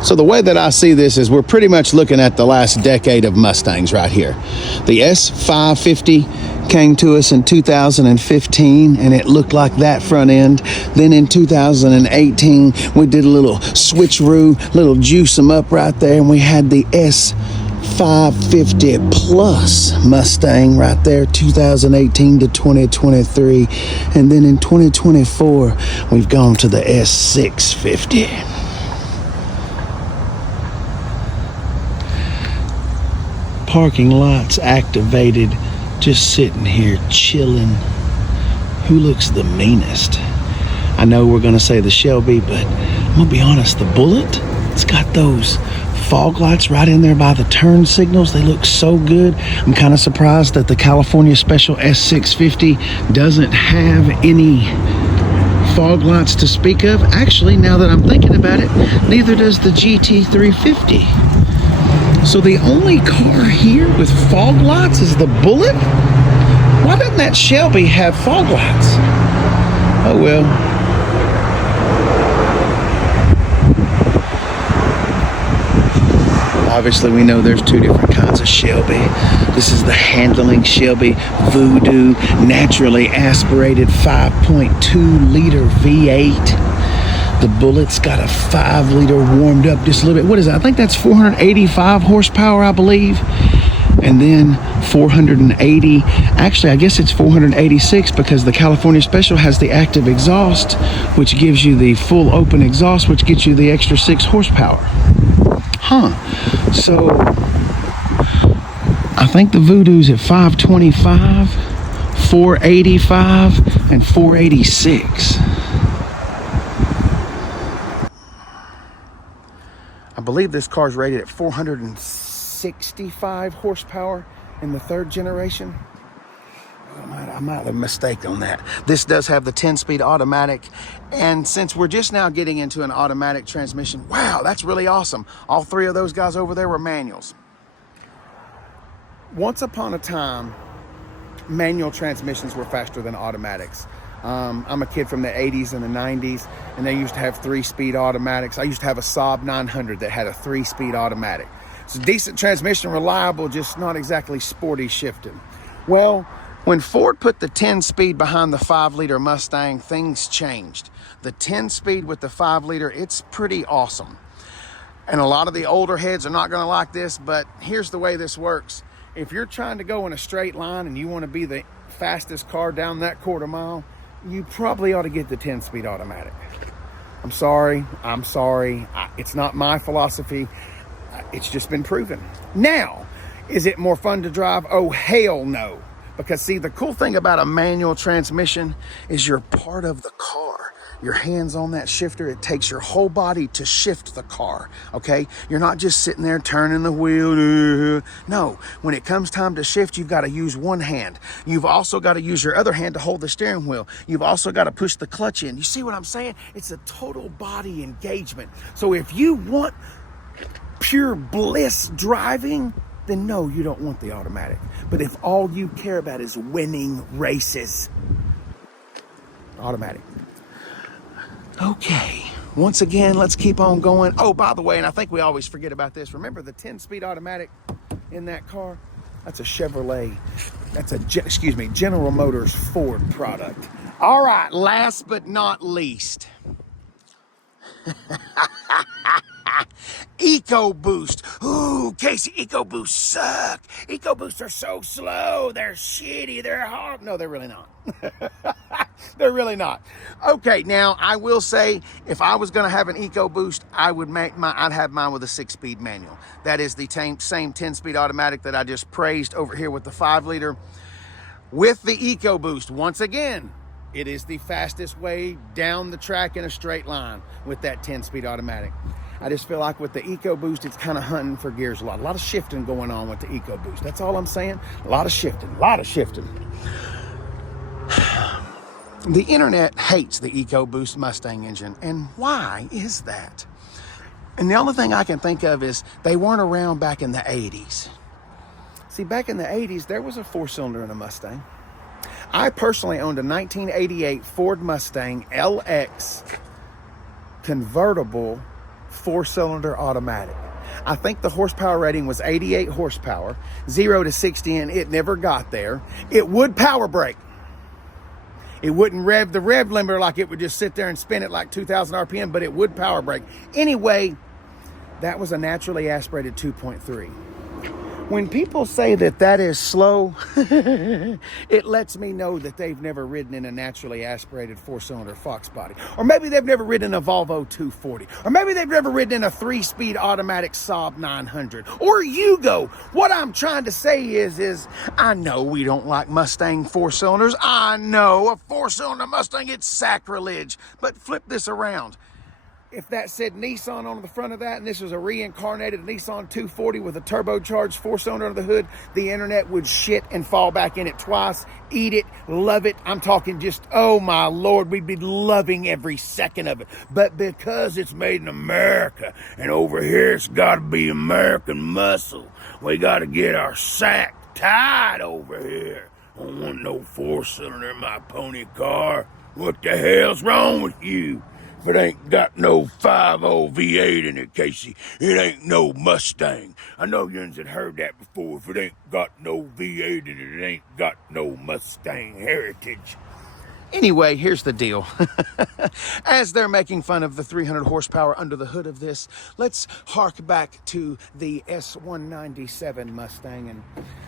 So the way that I see this is we're pretty much looking at the last decade of Mustangs right here. The S550 came to us in 2015 and it looked like that front end. Then in 2018 we did a little switcheroo, little juice them up right there, and we had the S550 Plus Mustang right there, 2018 to 2023. And then in 2024 we've gone to the S650. Parking lots activated, just sitting here chilling. Who looks the meanest? I know we're gonna say the Shelby, but I'm gonna be honest, the Bullet, it's got those fog lights right in there by the turn signals. They look so good. I'm kind of surprised that the California Special S650 doesn't have any fog lights to speak of. Actually, now that I'm thinking about it, neither does the Gt350. So the only car here with fog lights is the Bullet? Why doesn't that Shelby have fog lights? Oh well. Obviously we know there's two different kinds of Shelby. This is the handling Shelby Voodoo, naturally aspirated 5.2 liter V8. The Bullet's got a 5 liter warmed up just a little bit. What is that? I think that's 485 horsepower, I believe. And then 480. Actually, I guess it's 486 because the California Special has the active exhaust, which gives you the full open exhaust, which gets you the extra 6 horsepower. Huh. So I think the Voodoo's at 525, 485, and 486. I believe this car's rated at 465 horsepower in the 3rd generation. I might have mistaken on that. This does have the 10-speed automatic, and since we're just now getting into an automatic transmission, wow, that's really awesome. All 3 of those guys over there were manuals. Once upon a time, manual transmissions were faster than automatics. I'm a kid from the 80s and the 90s, and they used to have 3-speed automatics. I used to have a Saab 900 that had a 3-speed automatic. It's a decent transmission, reliable, just not exactly sporty shifting. Well, when Ford put the 10-speed behind the 5-liter Mustang, things changed. The 10-speed with the 5-liter, it's pretty awesome. And a lot of the older heads are not going to like this, but here's the way this works. If you're trying to go in a straight line and you want to be the fastest car down that quarter mile, you probably ought to get the 10-speed automatic. I'm sorry. It's not my philosophy. It's just been proven. Now, is it more fun to drive? Oh, hell no. Because see, the cool thing about a manual transmission is you're part of the car. Your hands on that shifter, it takes your whole body to shift the car, okay? You're not just sitting there turning the wheel. No, when it comes time to shift, you've got to use one hand. You've also got to use your other hand to hold the steering wheel. You've also got to push the clutch in. You see what I'm saying? It's a total body engagement. So if you want pure bliss driving, then no, you don't want the automatic. But if all you care about is winning races, automatic. Okay, once again, let's keep on going. Oh, by the way, and I think we always forget about this. Remember the 10-speed automatic in that car? That's a Chevrolet. That's a, General Motors Ford product. All right, last but not least. EcoBoost. Ooh, Casey, EcoBoost suck. EcoBoosts are so slow. They're shitty. They're hard. No, they're really not. They're really not. Okay, now I will say, if I was going to have an EcoBoost, I'd have mine with a 6-speed manual. That is the same 10-speed automatic that I just praised over here with the 5-liter. With the EcoBoost, once again, it is the fastest way down the track in a straight line with that 10-speed automatic. I just feel like with the EcoBoost, it's kind of hunting for gears a lot. A lot of shifting going on with the EcoBoost. That's all I'm saying. A lot of shifting. The internet hates the EcoBoost Mustang engine. And why is that? And the only thing I can think of is they weren't around back in the 80s. See, back in the 80s, there was a 4-cylinder in a Mustang. I personally owned a 1988 Ford Mustang LX convertible 4-cylinder automatic. I think the horsepower rating was 88 horsepower, 0 to 60, and it never got there. It would power brake. It wouldn't rev the rev limiter like it would just sit there and spin it like 2,000 RPM, but it would power brake. Anyway, that was a naturally aspirated 2.3. When people say that that is slow, it lets me know that they've never ridden in a naturally aspirated 4-cylinder Fox body. Or maybe they've never ridden in a Volvo 240. Or maybe they've never ridden in a 3-speed automatic Saab 900. Or Yugo. What I'm trying to say is I know we don't like Mustang 4-cylinders. I know a 4-cylinder Mustang, it's sacrilege. But flip this around. If that said Nissan on the front of that, and this was a reincarnated Nissan 240 with a turbocharged 4-cylinder under the hood, the internet would shit and fall back in it twice, eat it, love it. I'm talking just, oh my Lord, we'd be loving every second of it. But because it's made in America, and over here it's got to be American muscle, we got to get our sack tied over here. I don't want no 4-cylinder in my pony car. What the hell's wrong with you? If it ain't got no 5.0 V8 in it, Casey, it ain't no Mustang. I know you had heard that before. If it ain't got no V8 in it, it ain't got no Mustang heritage. Anyway, here's the deal. As they're making fun of the 300 horsepower under the hood of this, let's hark back to the S197 Mustang. And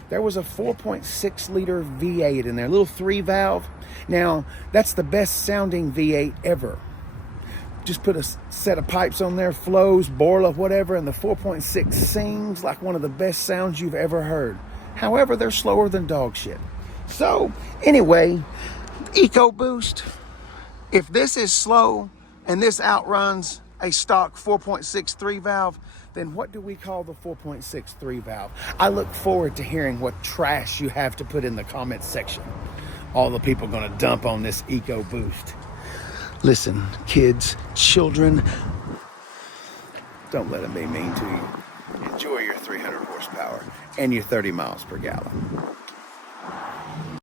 there was a 4.6 liter V8 in there, a little 3-valve. Now, that's the best sounding V8 ever. Just put a set of pipes on there, flows, Borla, whatever, and the 4.6 sings like one of the best sounds you've ever heard. However, they're slower than dog shit. So, anyway, EcoBoost, if this is slow and this outruns a stock 4.6 3-valve, then what do we call the 4.6 3-valve? I look forward to hearing what trash you have to put in the comments section. All the people going to dump on this EcoBoost. Listen, kids, children, don't let them be mean to you. Enjoy your 300 horsepower and your 30 miles per gallon.